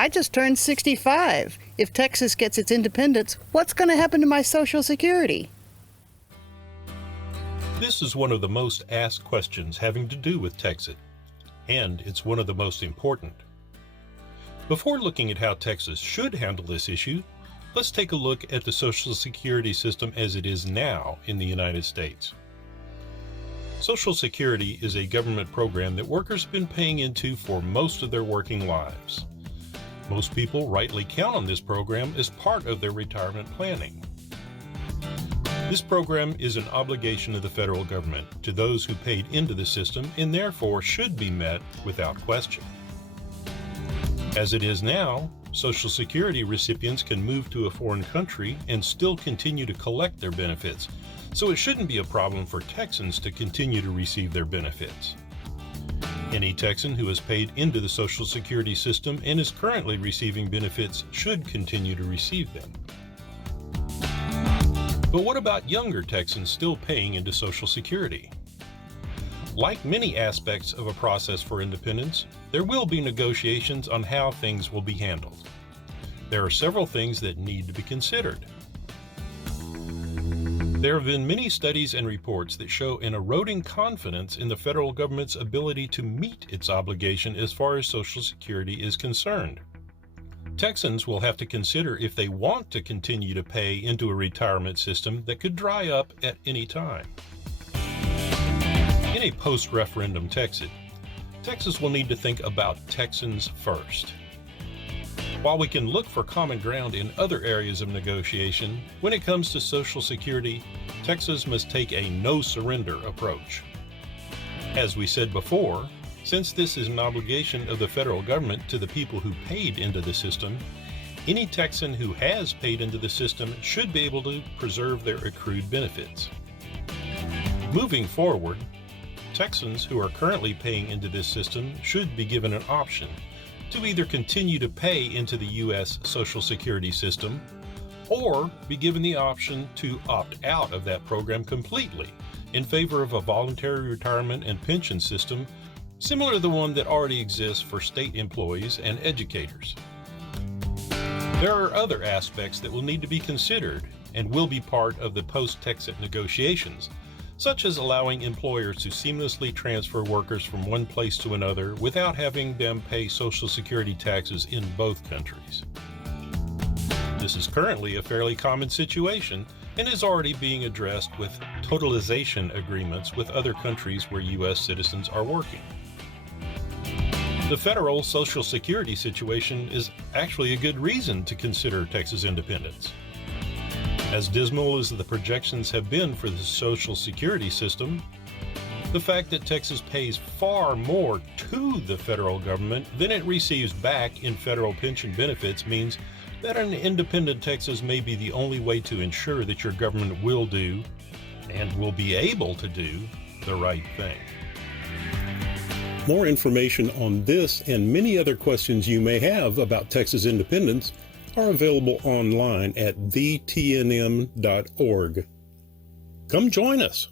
I just turned 65. If Texas gets its independence, what's going to happen to my Social Security? This is one of the most asked questions having to do with TEXIT, and it's one of the most important. Before looking at how Texas should handle this issue, let's take a look at the Social Security system as it is now in the United States. Social Security is a government program that workers have been paying into for most of their working lives. Most people rightly count on this program as part of their retirement planning. This program is an obligation of the federal government to those who paid into the system and therefore should be met without question. As it is now, Social Security recipients can move to a foreign country and still continue to collect their benefits, so it shouldn't be a problem for Texans to continue to receive their benefits. Any Texan who has paid into the Social Security system and is currently receiving benefits should continue to receive them. But what about younger Texans still paying into Social Security? Like many aspects of a process for independence, there will be negotiations on how things will be handled. There are several things that need to be considered. There have been many studies and reports that show an eroding confidence in the federal government's ability to meet its obligation as far as Social Security is concerned. Texans will have to consider if they want to continue to pay into a retirement system that could dry up at any time. In a post-referendum TEXIT, Texas will need to think about Texans first. While we can look for common ground in other areas of negotiation, when it comes to Social Security, Texas must take a no-surrender approach. As we said before, since this is an obligation of the federal government to the people who paid into the system, any Texan who has paid into the system should be able to preserve their accrued benefits. Moving forward, Texans who are currently paying into this system should be given an option to either continue to pay into the U.S. Social Security system or be given the option to opt out of that program completely in favor of a voluntary retirement and pension system similar to the one that already exists for state employees and educators. There are other aspects that will need to be considered and will be part of the post-TEXIT negotiations, such as allowing employers to seamlessly transfer workers from one place to another without having them pay Social Security taxes in both countries. This is currently a fairly common situation and is already being addressed with totalization agreements with other countries where U.S. citizens are working. The federal Social Security situation is actually a good reason to consider Texas independence. As dismal as the projections have been for the Social Security system, the fact that Texas pays far more to the federal government than it receives back in federal pension benefits means that an independent Texas may be the only way to ensure that your government will do, and will be able to do, the right thing. More information on this and many other questions you may have about Texas independence are available online at thetnm.org. Come join us.